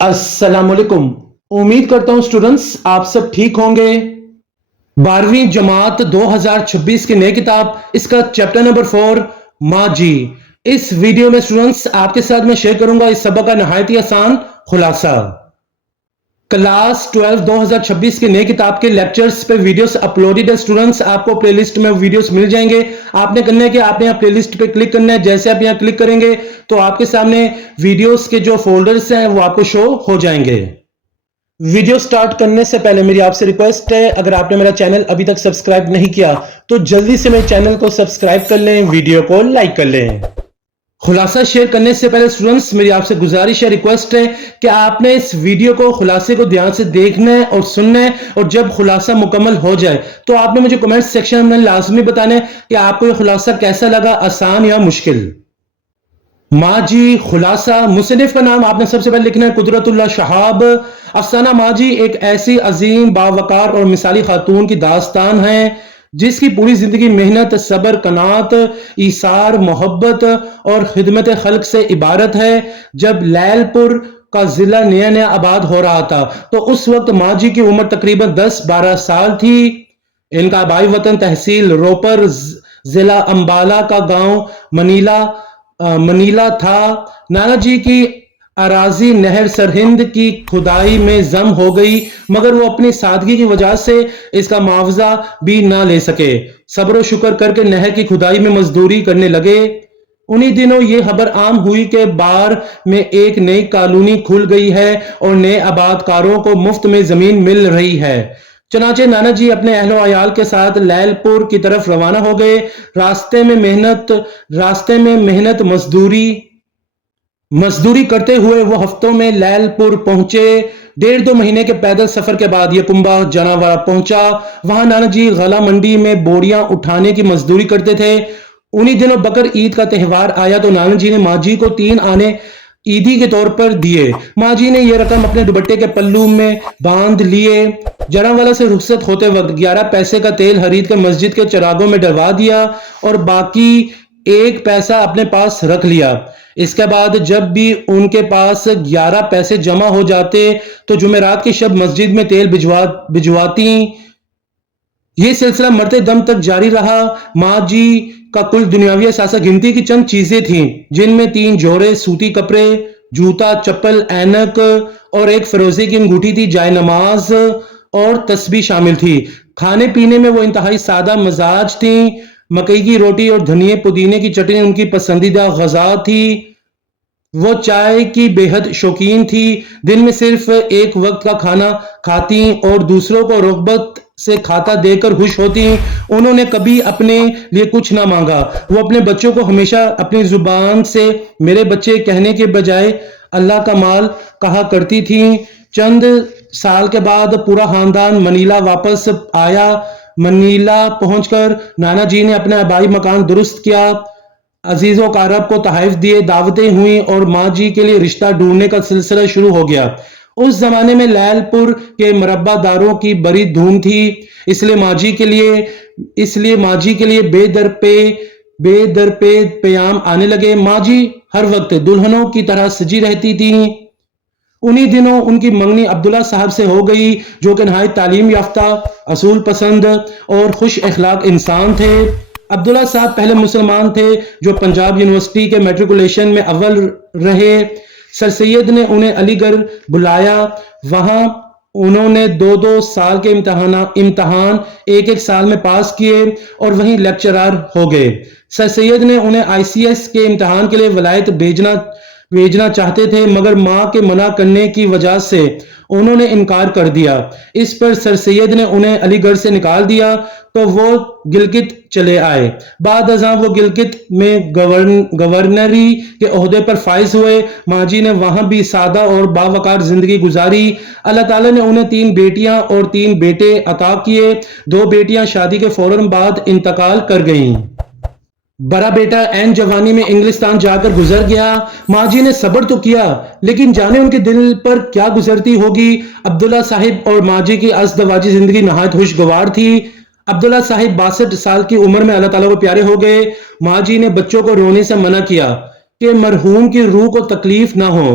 अस्सलाम वालेकुम। उम्मीद करता हूं स्टूडेंट्स आप सब ठीक होंगे। 12वीं जमात 2026 की नई किताब, इसका चैप्टर नंबर 4 माँ जी। इस वीडियो में स्टूडेंट्स आपके साथ मैं शेयर करूंगा इस सबक का नहायत ही आसान खुलासा। क्लास 12 2026 की नई किताब के लेक्चर्स पे वीडियोस अपलोडेड है स्टूडेंट्स। आपको प्लेलिस्ट में वीडियोस मिल जाएंगे। आपने करना है कि आपने यहाँ प्लेलिस्ट पे क्लिक करना है। जैसे आप यहाँ क्लिक करेंगे तो आपके सामने वीडियोस के जो फोल्डर्स हैं वो आपको शो हो जाएंगे। वीडियो स्टार्ट करने से पहले मेरी आपसे रिक्वेस्ट है, अगर आपने मेरा चैनल अभी तक सब्सक्राइब नहीं किया तो जल्दी से मेरे चैनल को सब्सक्राइब कर लें, वीडियो को लाइक कर लें। खुलासा शेयर करने से पहले स्टूडेंट्स मेरी आपसे गुजारिश है, रिक्वेस्ट है कि आपने इस वीडियो को खुलासे को ध्यान से देखना है और सुनना है, और जब खुलासा मुकम्मल हो जाए तो आपने मुझे कमेंट सेक्शन में लाजमी बताना है कि आपको यह खुलासा कैसा लगा, आसान या मुश्किल। माँ जी खुलासा। मुसन्निफ का नाम आपने सबसे पहले लिखना है कुदरतुल्लाह शहाब। अफसाना माँ जी एक ऐसी अजीम बावकार और मिसाली खातून की दास्तान है जिसकी पूरी जिंदगी मेहनत, सब्र, कनात, ईसार, मोहब्बत और खिदमत खल्क से इबारत है। जब लैलपुर का जिला नया नया आबाद हो रहा था तो उस वक्त माँ जी की उम्र तकरीबन 10-12 साल थी। इनका आबाई वतन तहसील रोपर, जिला अंबाला का गांव मनीला था। नाना जी की अराजी नहर सरहिंद की खुदाई में जम हो गई, मगर वो अपनी सादगी की वजह से इसका मुआवजा भी ना ले सके। सब्र शुक्र करके नहर की खुदाई में मजदूरी करने लगे। उन्हीं दिनों ये खबर आम हुई कि बार में एक नई कॉलोनी खुल गई है और नए आबादकारों को मुफ्त में जमीन मिल रही है। चनाचे नाना जी अपने अहलो अयाल के साथ लैलपुर की तरफ रवाना हो गए। रास्ते में मेहनत मजदूरी करते हुए वो हफ्तों में लैलपुर पहुंचे। 1.5-2 महीने के पैदल सफर के बाद ये कुंभा जनावारा पहुंचा। वहां नाना जी गला मंडी में बोरियां उठाने की मजदूरी करते थे। उन्हीं दिनों बकर ईद का त्यौहार आया तो नाना जी ने माँ जी को 3 आने ईदी के तौर पर दिए। माँ जी ने यह रकम अपने दुपट्टे के पल्लू में बांध लिए। जनावाला से रुखसत होते वक्त 11 पैसे का तेल खरीद कर मस्जिद के चरागों में डलवा दिया और बाकी 1 पैसा अपने पास रख लिया। इसके बाद जब भी उनके पास 11 पैसे जमा हो जाते तो जुमेरात की शब मस्जिद में तेल भिजवाती। ये सिलसिला मरते दम तक जारी रहा। माँ जी का कुल दुनियावी असासा गिनती की चंद चीजें थीं, जिनमें 3 जोड़े सूती कपड़े, जूता, चप्पल, ऐनक और एक फिरोजे की अंगूठी थी। जाय नमाज और तस्बीह शामिल थी। खाने पीने में वो इंतहाई सादा मजाज थी। मकई की रोटी और धनिए पुदीने की चटनी उनकी पसंदीदा गजा थी। वो चाय की बेहद शौकीन थी। दिन में सिर्फ एक वक्त का खाना खाती और दूसरों को रग़बत से खाता देकर खुश होती। उन्होंने कभी अपने लिए कुछ ना मांगा। वो अपने बच्चों को हमेशा अपनी जुबान से मेरे बच्चे कहने के बजाय अल्लाह का माल कहा करती थी। चंद साल के बाद पूरा खानदान मनीला वापस आया। मनीला पहुंचकर नाना जी ने अपना आबाई मकान दुरुस्त किया। अजीजों कारब को तहफ़ दिए, दावतें हुई और माँ जी के लिए रिश्ता ढूंढने का सिलसिला शुरू हो गया। उस जमाने में लैलपुर के मरब्बादारों की बड़ी धूम थी, इसलिए माँ जी के लिए बेदर पे प्याम आने लगे। माँ जी हर वक्त दुल्हनों की तरह सजी रहती थी। उन्हीं दिनों उनकी मंगनी अब्दुल्ला साहब से हो गई, जो कि नहायत तालीम याफ्ता, असूल पसंद और खुश अखलाक इंसान थे। अब्दुल्ला साहब पहले मुसलमान थे जो पंजाब यूनिवर्सिटी के मैट्रिकुलेशन में अव्वल रहे। सर सैयद ने उन्हें अलीगढ़ बुलाया। वहां उन्होंने 2-2 साल के इम्तहान एक साल में पास किए और वहीं लेक्चरर हो गए। सर सैयद ने उन्हें आईसीएस के इम्तहान के लिए वलायत भेजना चाहते थे, मगर मां के मना करने की वजह से उन्होंने इनकार कर दिया। इस पर सर सैयद ने उन्हें अलीगढ़ से निकाल दिया तो वो गिलगित चले आए। बाद अज़ां वो गिलगित में गवर्नरी के ओहदे पर फाइज हुए। माँ जी ने वहां भी सादा और बावकार जिंदगी गुजारी। अल्लाह ताला ने उन्हें 3 बेटियां और 3 बेटे अता किए। 2 बेटियां शादी के फौरन बाद इंतकाल कर गईं। बड़ा बेटा एन जवानी में इंग्लिस्तान जाकर गुजर गया। माँ जी ने सब्र तो किया, लेकिन जाने उनके दिल पर क्या गुजरती होगी। अब्दुल्ला साहिब और माँ जी की अज़दवाजी जिंदगी नहायत खुशगवार थी। अब्दुल्ला साहिब 62 साल की उम्र में अल्लाह ताला को प्यारे हो गए। माँ जी ने बच्चों को रोने से मना किया कि मरहूम की रूह को तकलीफ ना हो।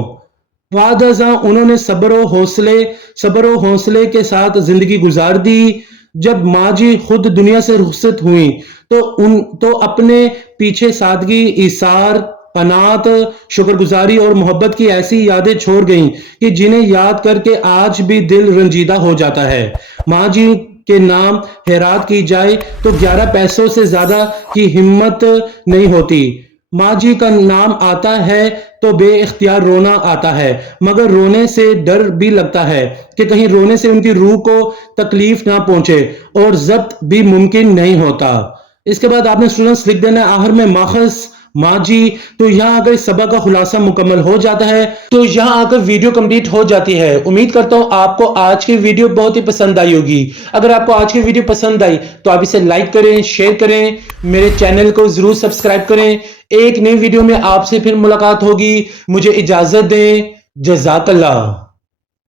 बाद अज़ां उन्होंने सब्र व हौसले के साथ जिंदगी गुजार दी। जब माँ जी खुद दुनिया से रुखसत हुई तो अपने पीछे सादगी, इसार, कनात, शुक्रगुजारी और मोहब्बत की ऐसी यादें छोड़ गईं कि जिन्हें याद करके आज भी दिल रंजीदा हो जाता है। माँ जी के नाम खैरात की जाए तो 11 पैसों से ज्यादा की हिम्मत नहीं होती। माँ जी का नाम आता है तो बेइख्तियार रोना आता है, मगर रोने से डर भी लगता है कि कहीं रोने से उनकी रूह को तकलीफ ना पहुंचे, और जब्त भी मुमकिन नहीं होता। इसके बाद आपने स्टूडेंट्स लिख देना है आहर में माखस माँ जी। तो यहाँ आकर इस सबक का खुलासा मुकम्मल हो जाता है, तो यहाँ आकर वीडियो कंप्लीट हो जाती है। उम्मीद करता हूँ आपको आज की वीडियो बहुत ही पसंद आई होगी। अगर आपको आज की वीडियो पसंद आई तो आप इसे लाइक करें, शेयर करें, मेरे चैनल को जरूर सब्सक्राइब करें। एक नई वीडियो में आपसे फिर मुलाकात होगी। मुझे इजाजत दें। जज़ाकल्लाह।